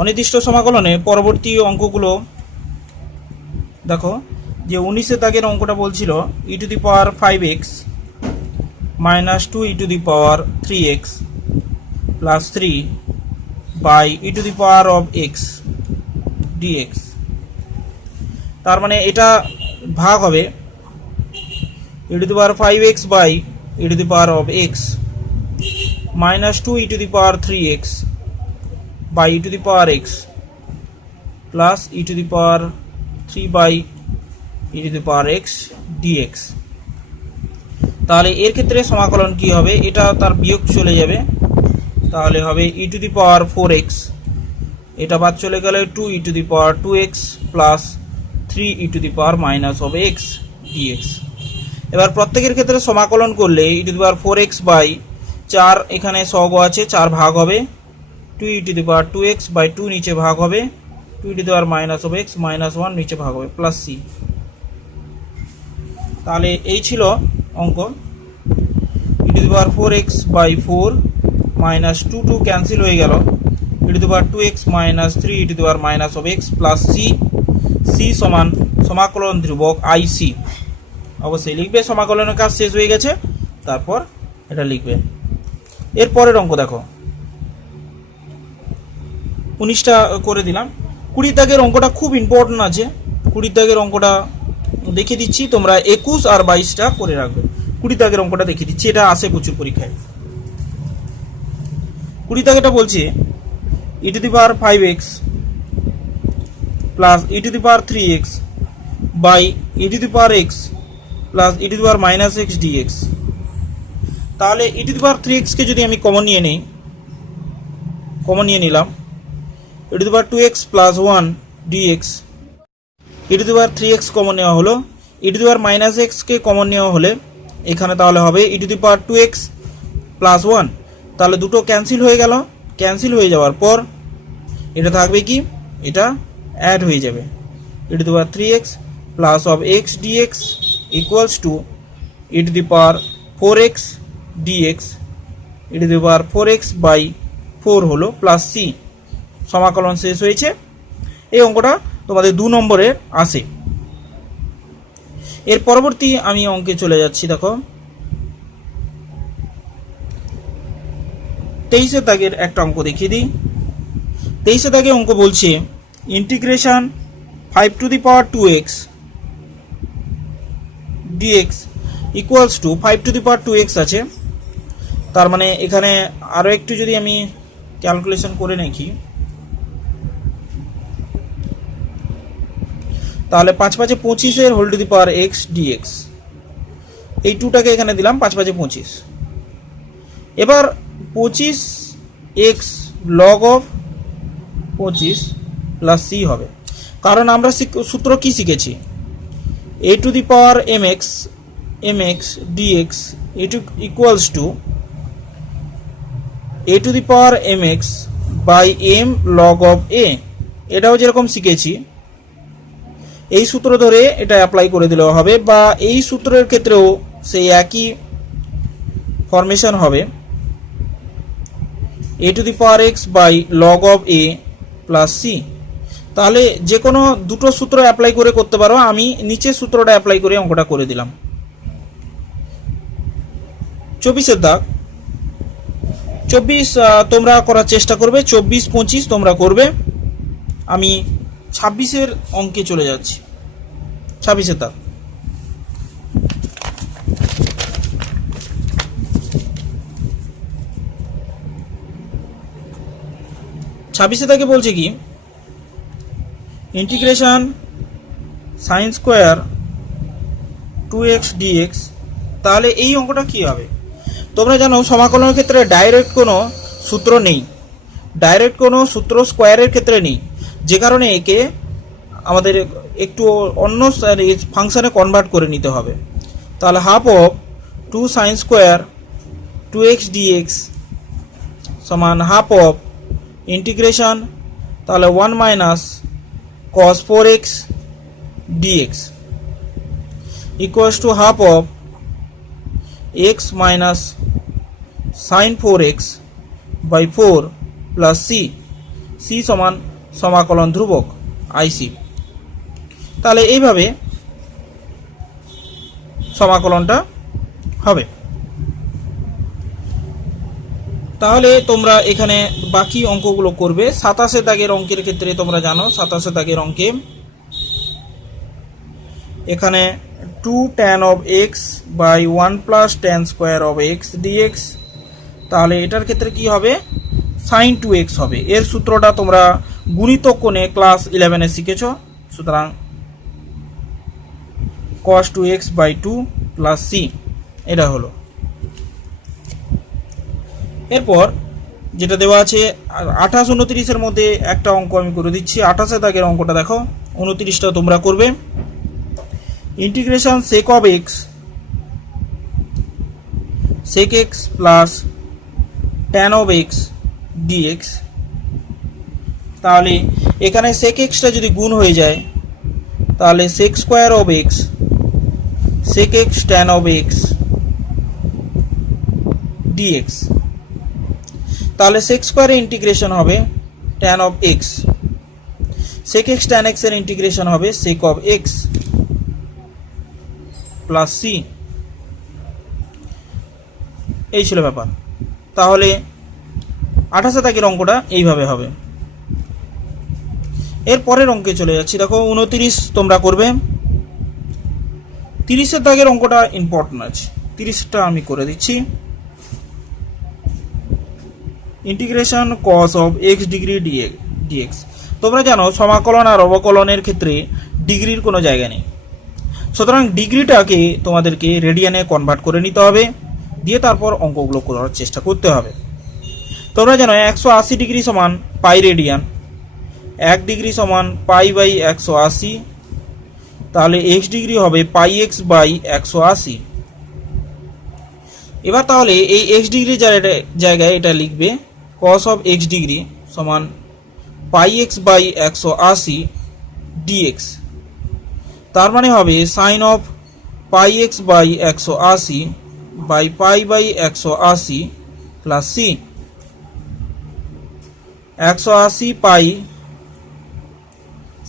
অনির্দিষ্ট সমাকলনে পরবর্তী অঙ্কগুলো দেখো, যে 19 দাগের অঙ্কটা বলছিল e⁵ minus 2e⁻³ plus 3 by e⁻x dx। তার মানে এটা ভাগ হবে e⁵x by e⁻x minus 2e⁻³ by e⁻x plus e⁻³ by e⁻x dx। তাহলে এর ক্ষেত্রে সমাকলন কি হবে, এটা তার বিয়োগ চলে যাবে, তাহলে হবে e⁴x, এটা বাদ চলে গেলে 2e⁻2x প্লাস 3e⁻x dx। এবার প্রত্যেকের ক্ষেত্রে সমাকলন করলে e⁴x বাই 4 এখানে সহগ আছে, 4 ভাগ হবে, 2e⁻2x বাই 2 নিচে ভাগ হবে, 2e⁻x মাইনাস 1 নিচে ভাগ হবে, প্লাস c। তাহলে এই ছিল অঙ্ক। e⁴x বাই 4 মাইনাস 2 ক্যান্সেল হয়ে গেল, e⁴2x minus 3e⁻x plus c। c সমান সমাকলন ধ্রুবক ic। অবশ্যই লিখবে, সমাকলনের কাজ শেষ হয়ে গেছে, তারপর এটা লিখবে। এর পরের অঙ্ক দেখো, 19টা করে দিলাম। 20 দাগের অঙ্কটা খুব ইম্পর্টেন্ট আছে। 20 দাগের অঙ্কটা দেখিয়ে দিচ্ছি, তোমরা 21 আর 22টা করে রাখবে। 20 দাগের অঙ্কটা দেখিয়ে দিচ্ছি, এটা আসে প্রচুর পরীক্ষায়। 20 দাগেরটা বলছে e⁵x plus e⁵3x by e⁵x plus e⁻x dx। তাহলে e⁵3x কে যদি আমি কমন নিয়ে নিই, কমন নিয়ে নিলাম, e⁵2x plus 1 dx, e⁵3x common নেওয়া হলো, e⁻x কে কমন নেওয়া হলে এখানে তাহলে হবে e⁵2x প্লাস 1। তাহলে দুটো ক্যান্সেল হয়ে গেল, ক্যান্সেল হয়ে যাওয়ার পর এটা থাকবে কি, এটা অ্যাড হয়ে যাবে, e⁵3x plus of x dx equals to e⁴x dx, e⁴x by 4 হলো প্লাস c। সমাকলন শেষ হয়েছে। এই অঙ্কটা তোমাদের 2 নম্বরের আসে। এর পরবর্তী আমি অঙ্কে চলে যাচ্ছি। দেখো 23 দাগের একটা অঙ্ক দেখিয়ে দিই। 23 দাগে অঙ্ক বলছে integration 5⁵2x dx equals two 5⁵2x আছে। তার মানে এখানে আরও একটু যদি আমি ক্যালকুলেশন করে নাকি, তাহলে 5 × 5 = 25 এর whole to the power x dx। এই 2টাকে এখানে দিলাম, 5 × 5 = 25। এবার 25x log of 25 plus c হবে, কারণ আমরা সূত্র কি শিখেছি, a to the power mx dx equals to a to the power mx by m log of a। এটাও যেরকম শিখেছি, এই সূত্র ধরে এটা অ্যাপ্লাই করে দিলেও হবে, বা এই সূত্রের ক্ষেত্রেও সেই একই ফরমেশন হবে, a to the power x by log of a plus c। তাহলে যে কোনো দুটো সূত্র অ্যাপ্লাই করে করতে পারো, আমি নিচের সূত্রটা অ্যাপ্লাই করে অঙ্কটা করে দিলাম। 24 দাগ, 24 তোমরা করার চেষ্টা করবে, 24, 25 তোমরা করবে। আমি 26 অঙ্কে চলে যাচ্ছি। 26 দাগ, দাগে বলছে কি integration sin square 2x dx। তাহলে এই অঙ্কটা কি হবে, তোমরা জানো সমাকলনের ক্ষেত্রে ডাইরেক্ট কোনো সূত্র নেই, ডাইরেক্ট কোনো সূত্র স্কোয়ারের ক্ষেত্রে নেই, যে কারণে একে আমাদের একটু অন্য ফাংশনে কনভার্ট করে নিতে হবে। তাহলে half of 2 sin square 2x dx সমান হাফ অফ ইন্টিগ্রেশন, তাহলে 1 minus cos 4x dx equals to half of x minus sin 4x by 4 plus c C সমান সমাকলন ধ্রুবক আইসি। তাহলে এইভাবে সমাকলনটা হবে। তাহলে তোমরা এখানে বাকি অঙ্কগুলো করবে। 27 দাগের অঙ্কের ক্ষেত্রে তোমরা জানো 27 দাগের অঙ্কে এখানে 2 tan of x by 1 plus tan square of x dx, তাহলে এটার ক্ষেত্রে কি হবে, sin 2x হবে। এর সূত্রটা তোমরা গুণিতক কোণে ক্লাস 11-এ শিখেছ। সুতরাং cos 2x by 2 plus c, এটা হলো। এরপর যেটা দেওয়া আছে 28, 29-এর মধ্যে একটা অঙ্ক আমি করে দিচ্ছি। 28 দাগের অঙ্কটা দেখো, 29টা তোমরা করবে। Integration sec of x sec x plus tan of x dx, তাহলে এখানে sec x টা যদি গুণ হয়ে যায় তাহলে sec square of x sec x tan of x dx, তাহলে sec স্কয়ার এর ইন্টিগ্রেশন হবে tan of x, sec x tan x এর ইন্টিগ্রেশন হবে sec of x plus c। এই ছিল ব্যাপার। তাহলে 28 দাগের অঙ্কটা এইভাবে হবে। এর পরের অঙ্কে চলে যাচ্ছি। দেখো 29 তোমরা করবে। 30 দাগের অঙ্কটা ইম্পর্টেন্ট আছে, 30টা আমি করে দিচ্ছি। Integration cos of x degree dx, তোমরা জানো সমাকলন আর অবকলনের ক্ষেত্রে ডিগ্রির কোনো জায়গা নেই। সুতরাং ডিগ্রিটাকে তোমাদেরকে রেডিয়ানে কনভার্ট করে নিতে হবে, দিয়ে তারপর অঙ্কগুলো করার চেষ্টা করতে হবে। তোমরা জানো 180 ডিগ্রি সমান পাই রেডিয়ান, 1 ডিগ্রি সমান পাই বাই 180, তাহলে x ডিগ্রি হবে পাই এক্স বাই 180। এবার তাহলে এই x ডিগ্রি জায়গায় এটা লিখবে cos of x ডিগ্রি সমান পাই এক্স বাই 180 dx, তার মানে হবে sin of pi x by 180 by pi by 180 plus c। 180 pi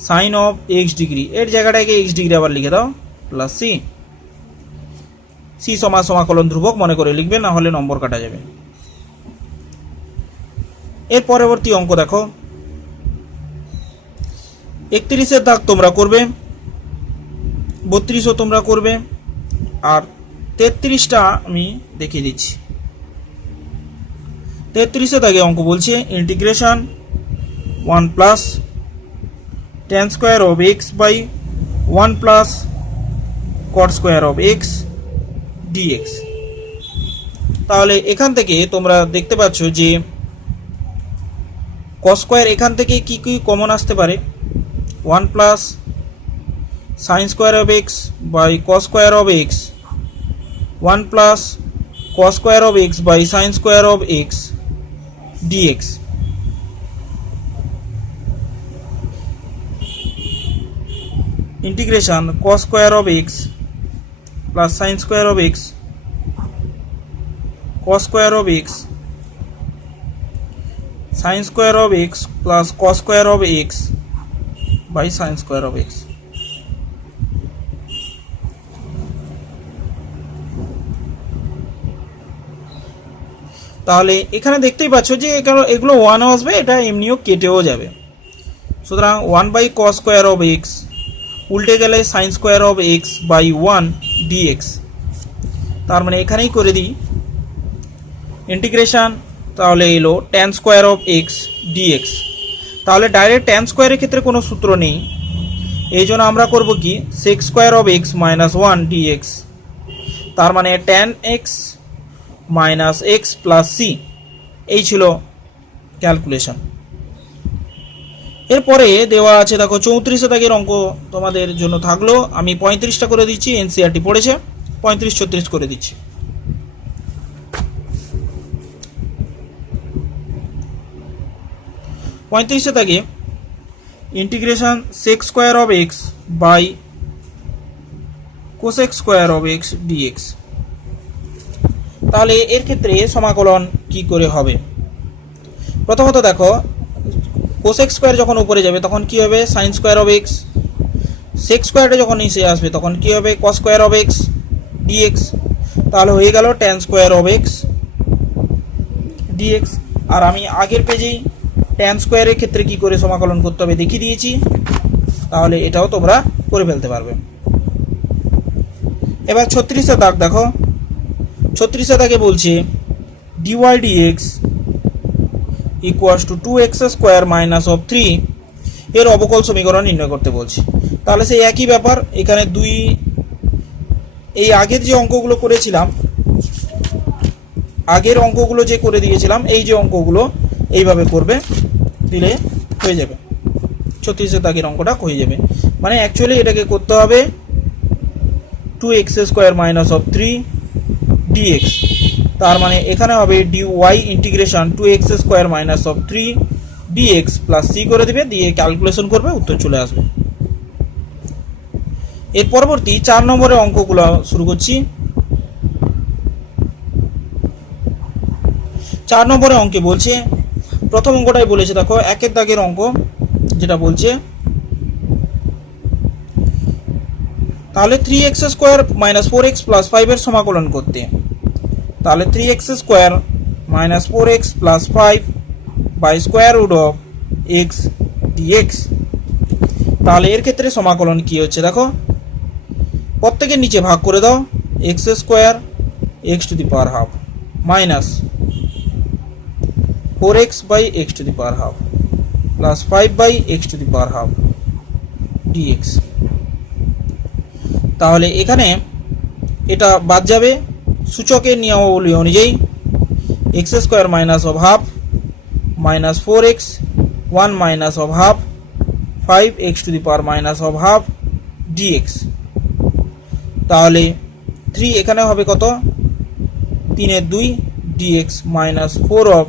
sin of x degree, এর জায়গাটাকে x ডিগ্রি আবার লিখে দাও প্লাস c। c সমান সমাকলন ধ্রুবক মনে করে লিখবে, না হলে নম্বর কাটা যাবে। এর পরবর্তী অঙ্ক দেখো 31 দাগ তোমরা করবে, 32ও তোমরা করবে, আর 33টা আমি দেখিয়ে দিচ্ছি। 33 দাগে অঙ্ক বলছে integration 1 plus tan square of x by 1 plus cot square of x dx। তাহলে এখান থেকে তোমরা দেখতে পাচ্ছ যে cos স্কয়ার এখান থেকে কি কি কমন আসতে পারে, 1 plus sin square of x by cos square of x, 1 plus cos square of x by sin square of x dx। Integration cos square of x plus sin square of x cos square of x sin square of x plus cos square of x by sin square of x। তাহলে এখানে দেখতেই পাচ্ছ যে এগুলো 1 আসবে, এটা এমনিও কেটেও যাবে। সুতরাং 1 by cos square of x উল্টে গেলে sin square of x by 1 dx, তার মানে এখানেই করে দিই ইন্টিগ্রেশন, তাহলে এলো tan square of x dx। তাহলে ডাইরেক্ট tan স্কয়ারের ক্ষেত্রে কোনো সূত্র নেই, এই জন্য আমরা করব কি sec square of x minus 1 dx, তার মানে tan x minus x plus c। এই ছিল ক্যালকুলেশন। এরপরে দেওয়া আছে দেখো 34 দাগের অঙ্ক তোমাদের জন্য থাকলো। আমি 35টা করে দিচ্ছি, এনসিআরটি পড়েছে, 35, 36 করে দিচ্ছি। পঁয়ত্রিশে দাগে integration sec square of x by cosec square of x dx। তাহলে এর ক্ষেত্রে সমাকলন কি করে হবে, প্রথমত দেখো কোসেক স্কোয়ার যখন উপরে যাবে তখন কি হবে, sine square of x. Sec স্কোয়ারটা যখন নিচে আসবে তখন কি হবে, cos square of x d x. তাহলে হয়ে গেল tan square of x d x. আর আমি আগের পেজেই ট্যান স্কোয়ারের ক্ষেত্রে কি করে সমাকলন করতে হবে দেখিয়ে দিয়েছি, তাহলে এটাও তোমরা করে ফেলতে পারবে। এবার 36 দাগ দেখো, 36 দাগে বলছে dy dx equals to 2x square minus of 3 এর অবকল সমীকরণ নির্ণয় করতে বলছি। তাহলে সেই একই ব্যাপার, এখানে এই আগের যে অঙ্কগুলো করেছিলাম, আগের অঙ্কগুলো যে করে দিয়েছিলাম, এই যে অঙ্কগুলো এইভাবে করবে, দিলে হয়ে যাবে। 36 দাগের অঙ্কটা হয়ে যাবে। মানে অ্যাকচুয়ালি এটাকে করতে হবে 2x square minus of 3 dx। তার মানে এখানে হবে dy integration 2x square minus of 3 dx plus c করে দিবে, দিয়ে ক্যালকুলেশন করবে, উত্তর চলে আসবে। এর পরবর্তী 4 নম্বরের অঙ্কগুলো শুরু করছি। 4 নম্বরের অঙ্কে বলছে, প্রথম অঙ্কটাই বলেছে দেখো, একের দাগের অঙ্ক যেটা বলছে, তাহলে 3x square minus 4x plus 5 এর সমাকলন করতে। তাহলে 3x square minus 4x plus 5 by square root of x dx। তাহলে এর ক্ষেত্রে সমাকলন কি হচ্ছে দেখো, প্রত্যেকের নিচে ভাগ করে দাও, x square x to the power half minus 4x by x to the power half plus 5 by x to the power half dx। তাহলে এখানে এটা বাদ যাবে সূচকের নিয়মাবলী অনুযায়ী, x square minus of half minus 4x 1 minus of half 5x to the power minus of half dx। তাহলে 3 এখানে হবে কত, 3 2 dx minus 4 of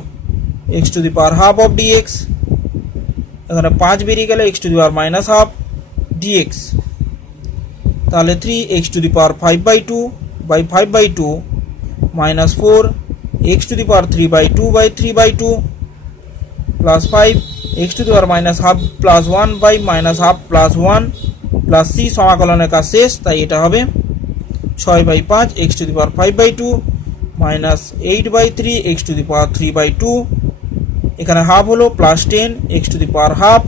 x to the power half of dx। এখানে 5 বেরিয়ে গেলে x to the power minus half dx। তাহলে 3x to the power 5 by 2 by 5 by 2 minus 4 x to the power 3 by 2 by 3 by 2 plus 5 x to the power minus half plus 1 by minus half plus 1 plus c। সমাকলনের কাজ শেষ, তাই এটা হবে 6 by 5 x to the power 5 by 2 minus 8 by 3 x to the power 3 by 2। এখানে half হলো plus 10 x to the power half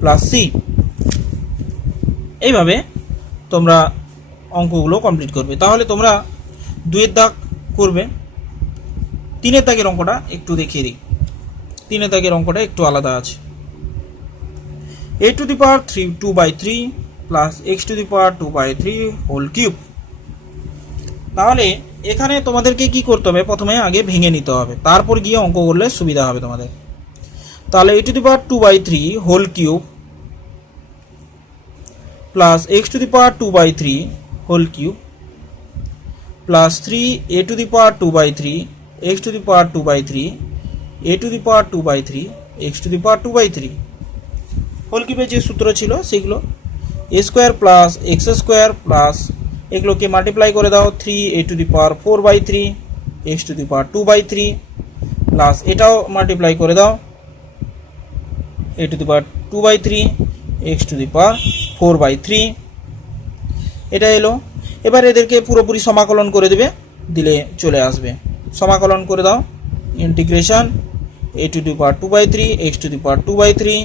plus c। এইভাবে তোমরা অঙ্কগুলো কমপ্লিট করবে। তাহলে তোমরা 2 দাগ করবে। 3 দাগের অঙ্কটা একটু দেখিয়ে দিই। 3 দাগের অঙ্কটা একটু আলাদা আছে। a to the power 2 by 3 plus x to the power 2 by 3 whole cube. তাহলে এখানে তোমাদেরকে কি করতে হবে, প্রথমে আগে ভেঙে নিতে হবে, তারপর গিয়ে অঙ্ক করলে সুবিধা হবে তোমাদের। তাহলে a to the power 2 by 3 whole cube plus x to the power 2 by 3 whole cube plus 3 a to the power 2 by 3 x to the power 2 by 3 a to the power 2 by 3 x to the power 2 by 3। Whole কিউবের যে সূত্র ছিল সেগুলো a square plus x square plus এগুলোকে multiply করে দাও, 3 a to the power 4 by 3 x to the power 2 by 3 plus এটাও multiply করে দাও, a to the power 2 by 3 x to the power 4 by 3। এটা এলো। এবার এদেরকে পুরোপুরি সমাকলন করে দেবে, দিলে চলে আসবে। সমাকলন করে দাও, integration a to the power 2 by 3 x to the power 2 by 3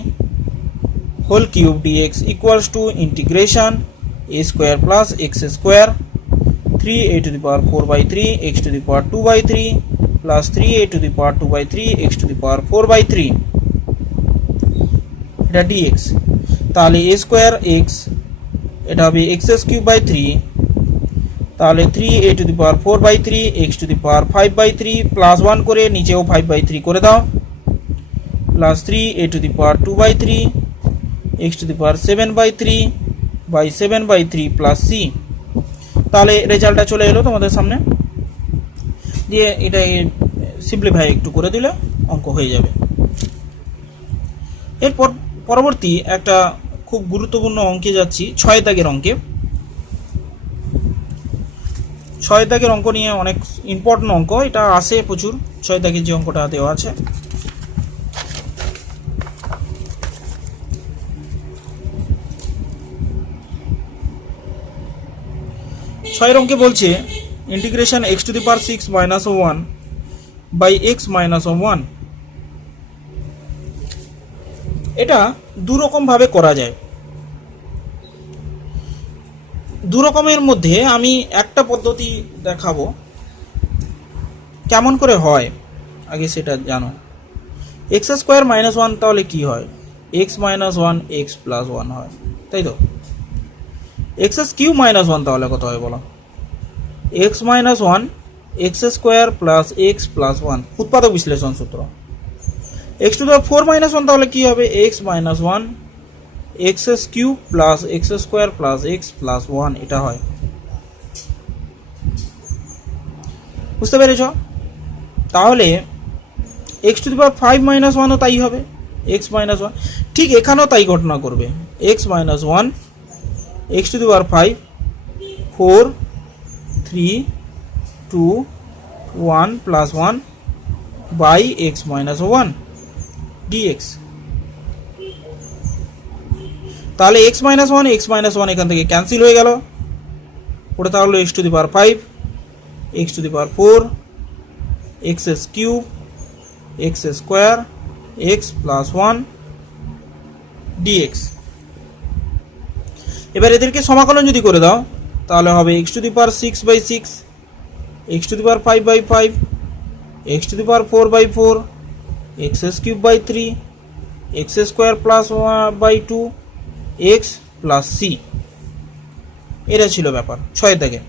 whole cube dx equals to integration a square plus x square 3 a to the power 4 by 3 x to the power 2 by 3 plus 3 a to the power 2 by 3 x to the power 4 by 3। এটা dx। তাহলে a square x, এটা হবে x cube by 3। তাহলে 3 a to the power 4 by 3 x to the power 5 by 3 plus 1 করে নিচেও 5 by 3 করে দাও, plus 3 a to the power 2 by 3 x to the power 7 by 3 by 7 by 3 plus c। তাহলে রেজাল্টটা চলে এলো তোমাদের সামনে। দিয়ে এটা সিম্পলিফাই একটু করে দিলে অঙ্ক হয়ে যাবে। এরপর পরবর্তী একটা খুব গুরুত্বপূর্ণ অঙ্কে যাচ্ছি, 6 দাগের অঙ্কে। 6 দাগের অঙ্ক নিয়ে অনেক ইম্পর্টেন্ট অঙ্ক, এটা আসে প্রচুর। 6 দাগের যে অঙ্কটা দেওয়া আছে, ছয়ের অঙ্কে বলছে integration x to the power 6 minus 1 by x minus 1। এটা দু রকম ভাবে করা যায়। দু রকমের মধ্যে আমি একটা পদ্ধতি দেখাবো কেমন করে হয়, আগে সেটা জানো। এক্স স্কোয়ার মাইনাস 1 তাহলে কি হয়? এক্স মাইনাস 1 এক্স প্লাস 1 হয়, তাই তো। এক্স কিউব মাইনাস 1 তাহলে কত হয় বলো? X minus 1 x square plus x plus 1, উৎপাদক বিশ্লেষণ সূত্র। X to the power 4 minus 1 তাহলে কি হবে? X minus 1 x cube plus x square plus x plus 1, এটা হয়। বুঝতে পেরেছ? তাহলে x to the power 5 minus 1ও তাই হবে, এক্স মাইনাস 1। ঠিক এখানেও তাই ঘটনা করবে, x minus 1 x to the power 5 4 3 2 1 plus 1 by x minus 1 dx. তাহলে এক্স মাইনাস 1 এখান থেকে ক্যান্সেল হয়ে গেল, ওটা তাহলে x to the power 5 x to the power 4 x cube x square x plus 1 dx. এবার এদেরকে সমাকলন যদি করে দাও তাহলে হবে x to the power 6 by 6 x to the power 5 by 5 x to the power 4 by 4 x cube by 3 x square plus by 2 x plus c. এটা ছিল ব্যাপার 6 দাগে।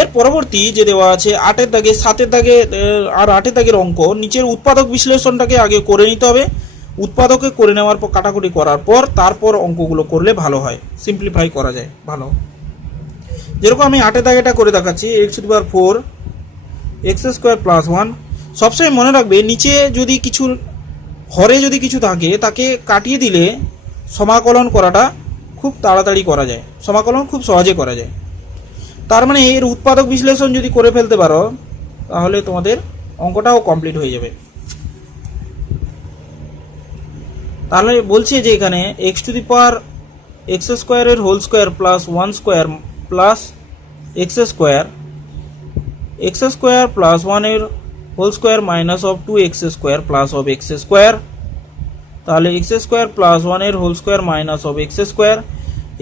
এর পরবর্তী যে দেওয়া আছে 8 দাগে, 7 দাগে আর 8 দাগের অঙ্ক, নিচের উৎপাদক বিশ্লেষণটাকে আগে করে নিতে হবে। উৎপাদকে করে নেওয়ার পর কাটাকুটি করার পর তারপর অঙ্কগুলো করলে ভালো হয়, সিম্পলিফাই করা যায় ভালো। যেরকম আমি 8 দাগেটা করে দেখাচ্ছি, x to the power 4 x square plus 1। সবসময় মনে রাখবে নিচে যদি কিছু হরে যদি কিছু থাকে তাকে কাটিয়ে দিলে সমাকলন করাটা খুব তাড়াতাড়ি করা যায়, সমাকলন খুব সহজে করা যায়। তার মানে এর উৎপাদক বিশ্লেষণ যদি করে ফেলতে পারো তাহলে তোমাদের অঙ্কটাও কমপ্লিট হয়ে যাবে। তাহলে বলছে যে এখানে x to the power x স্কোয়ারের whole square plus 1 square plus x square plus 1 এর whole square minus of 2 x square plus of x square. তাহলে এক্স স্কোয়ার প্লাস 1 এর whole square minus of x square,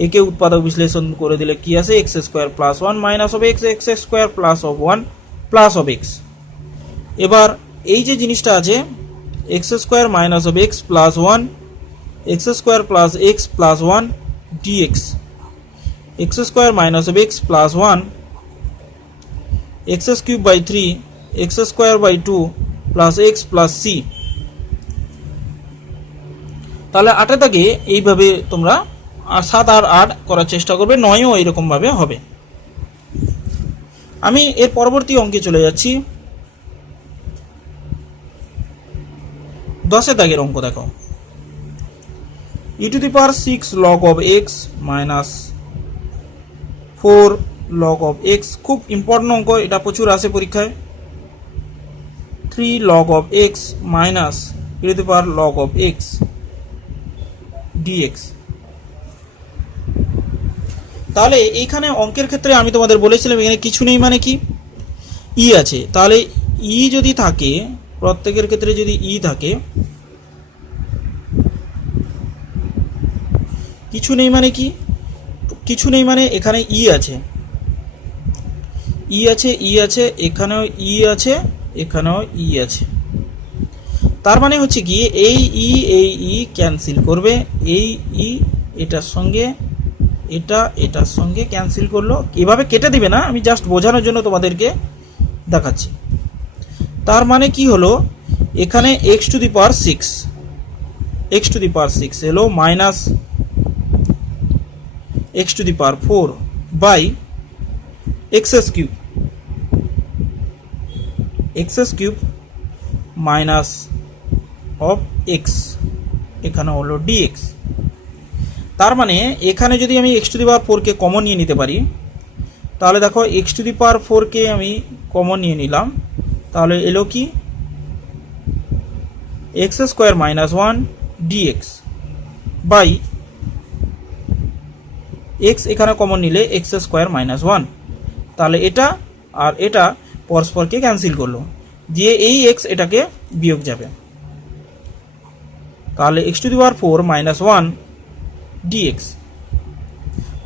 একে উৎপাদক বিশ্লেষণ করে দিলে কি আসে? X square plus 1 minus of x x square plus of 1 plus of x. এবার এই যে জিনিসটা আছে x square minus of x plus 1 x square plus x plus 1 dx, x square minus of x plus 1 x cube by 3 x square by 2 plus x plus c. তাহলে 8 দাগে এইভাবে তোমরা 7 আর 8 করার চেষ্টা করবে, 9ও এইরকম ভাবে হবে। আমি এর পরবর্তী অঙ্কে চলে যাচ্ছি। 10 দাগের অঙ্ক দেখো, e to the power 6 log of x minus 4 log of x. খুব ইম্পর্টেন্ট অঙ্ক, এটা প্রচুর আসে পরীক্ষায়। 3 log of x minus e to the power log of x d x. তাহলে এইখানে অঙ্কের ক্ষেত্রে আমি তোমাদের বলেছিলাম এখানে কিছু নেই মানে কি ই আছে। তাহলে ই যদি থাকে, প্রত্যেকের ক্ষেত্রে যদি ই থাকে, কিছু নেই মানে কি? কিছু নেই মানে এখানে ই আছে, ই আছে, ই আছে, এখানেও ই আছে, এখানেও ই আছে। তার মানে হচ্ছে কি এই ই ক্যান্সেল করবে, এই ই এটার সঙ্গে এটার সঙ্গে ক্যান্সেল করলো। এভাবে কেটে দিবে না, আমি জাস্ট বোঝানোর জন্য তোমাদেরকে দেখাচ্ছি। তার মানে কি হলো, এখানে এক্স টু দি পাওয়ার 6 এলো minus x to the power 4 by x cube minus of x, এখানে হলো ডিএক্স। তার মানে এখানে যদি আমি এক্স টু দি পাওয়ার 4 কে কমন নিয়ে নিতে পারি, তাহলে দেখো এক্স টু দি পাওয়ার 4 কে আমি কমন নিয়ে নিলাম, তাহলে এলো কি x square minus 1 dx by x এখানে কমন নিলে এক্স স্কোয়ার মাইনাস ওয়ান, তাহলে এটা আর এটা পরস্পরকে ক্যান্সেল করলো, দিয়ে এই এক্স এটাকে বিয়োগ যাবে, তাহলে x to the power 4 minus one dx,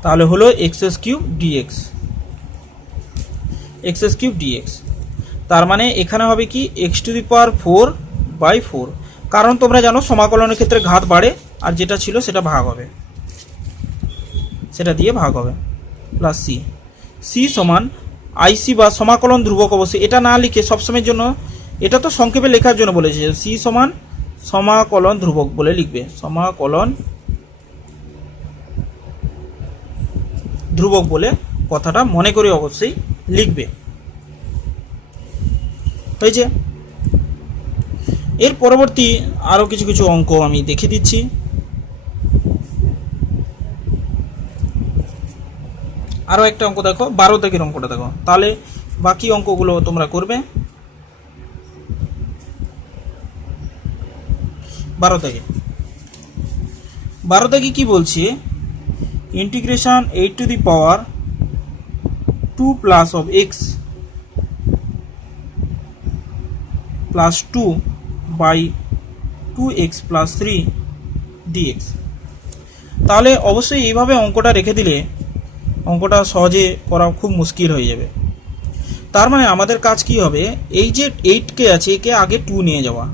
তাহলে হলো x cube dx, x cube dx. তার মানে এখানে হবে কি এক্স টু দি পাওয়ার 4/4, কারণ তোমরা জানো সমাকলনের ক্ষেত্রে ঘাত বাড়ে আর যেটা ছিল সেটা ভাগ হবে, সেটা দিয়ে ভাগ হবে, প্লাস সি, সি সমান আইসি বা সমাকলন ধ্রুবক। অবশ্যই এটা না লিখে সবসময়ের জন্য, এটা তো সংক্ষেপে লেখার জন্য বলেছে, সি সমান সমাকলন ধ্রুবক বলে লিখবে, সমাকলন ধ্রুবক বলে কথাটা মনে করে অবশ্যই লিখবে। হয়েছে। এর পরবর্তী আরও কিছু কিছু অঙ্ক আমি দেখে দিচ্ছি। আরও একটা অঙ্ক দেখো, 12 দাগের অঙ্কটা দেখো, তাহলে বাকি অঙ্কগুলো তোমরা করবে। 12 দাগে কি বলছে, integration 8 to the power 2 plus of x plus 2 by 2x plus 3 dx. তাহলে অবশ্যই এইভাবে অঙ্কটা রেখে দিলে অঙ্কটা সহজে করা খুব মুশকিল হয়ে যাবে। তার মানে আমাদের কাজ কি হবে, এই যে 8কে আছে একে আগে 2 নিয়ে যাওয়া,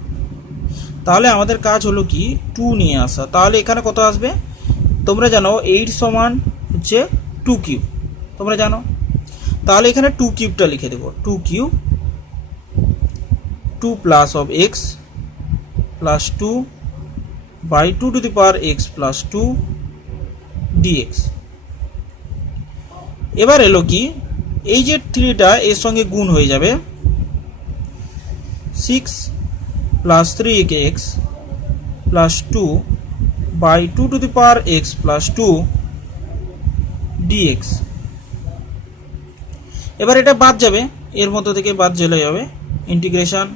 তাহলে আমাদের কাজ হলো কি 2 নিয়ে আসা। তাহলে এখানে কত আসবে, তোমরা জানো 8 সমান হচ্ছে 2 কিউব, তোমরা জানো, তাহলে এখানে 2 কিউবটা লিখে দেবো, 2 cube 2 plus of x plus 2 by 2 to the power x plus 2 dx. এবার এলো কি, এই যে 3টা এর সঙ্গে গুণ হয়ে যাবে, 6 plus 3x plus 2 by 2 to the power x plus 2 dx. এবার এটা বাদ যাবে, এর মধ্যে থেকে বাদ চলে যাবে, ইন্টিগ্রেশন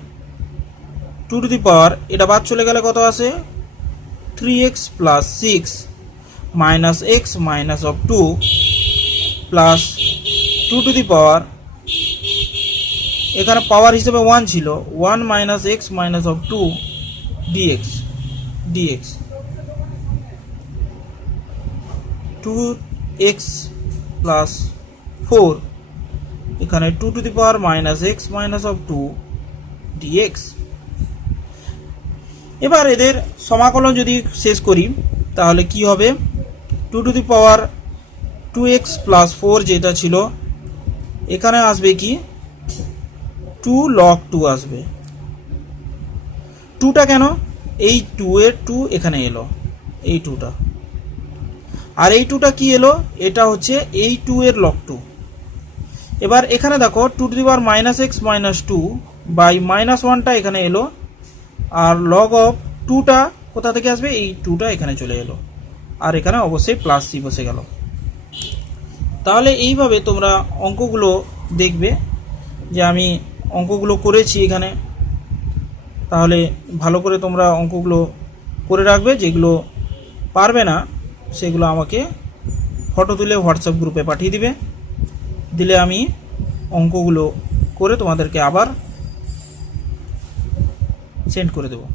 2 টু দি পাওয়ার, এটা বাদ চলে গেলে কত আসে 3x plus 6 minus x minus of 2 plus 2 to the power, এখানে পাওয়ার হিসেবে 1 ছিল, 1 minus x minus of 2 d x, d x 2x plus 4, এখানে 2 to the power minus x minus of 2 dx. এবার এদের সমাকলন যদি শেষ করি তাহলে কি হবে, 2 to the power 2x plus 4 যেটা ছিল, এখানে আসবে কি 2 log 2 আসবে। 2টা কেন, এই 2 এর 2 এখানে এলো, এই 2টা, আর এই 2টা কি এলো, এটা হচ্ছে এই 2 এর log 2। এবার এখানে দেখো 2 to the power minus x minus 2 by minus 1টা এখানে এলো, আর লগ অফ 2টা কোথা থেকে আসবে, এই 2টা এখানে চলে এলো, আর এখানে অবশ্যই প্লাস সি বসে গেল। তাহলে এইভাবে তোমরা অঙ্কগুলো দেখবে যে আমি অঙ্কগুলো করেছি এখানে, তাহলে ভালো করে তোমরা অঙ্কগুলো করে রাখবে, যেগুলো পারবে না সেগুলো আমাকে ফটো তুলে হোয়াটসঅ্যাপ গ্রুপে পাঠিয়ে দিবে, দিলে আমি অঙ্কগুলো করে তোমাদেরকে আবার সেন্ড করে দেবো।